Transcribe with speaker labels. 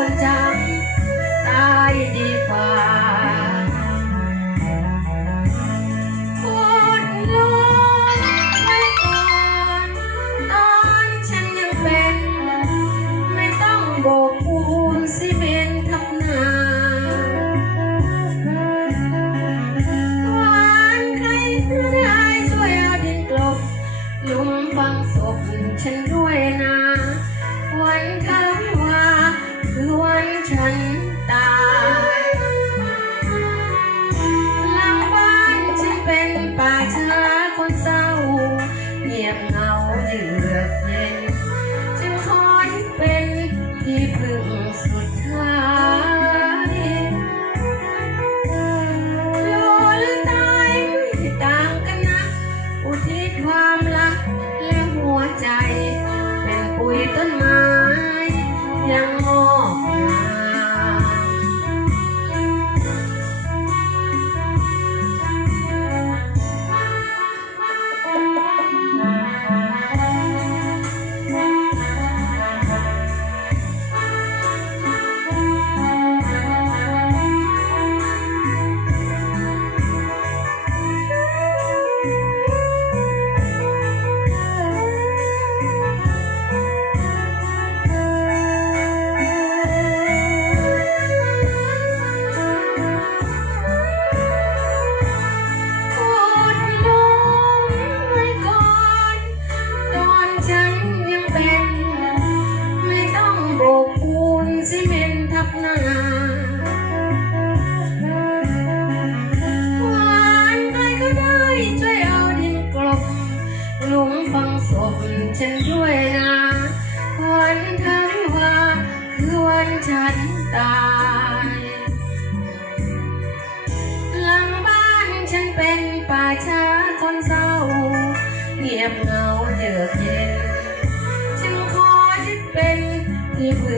Speaker 1: คนจัตายดีกว่าคนรู้ไว้ก่อนตอนฉันยังเป็น ไม่ต้องบก tan คือวันฉันตายหลังบ้านฉันเป็นป่าช้าคนเศร้า เงียบเงาเยือกเย็นจึงขอฉันเป็นที่พึ่ง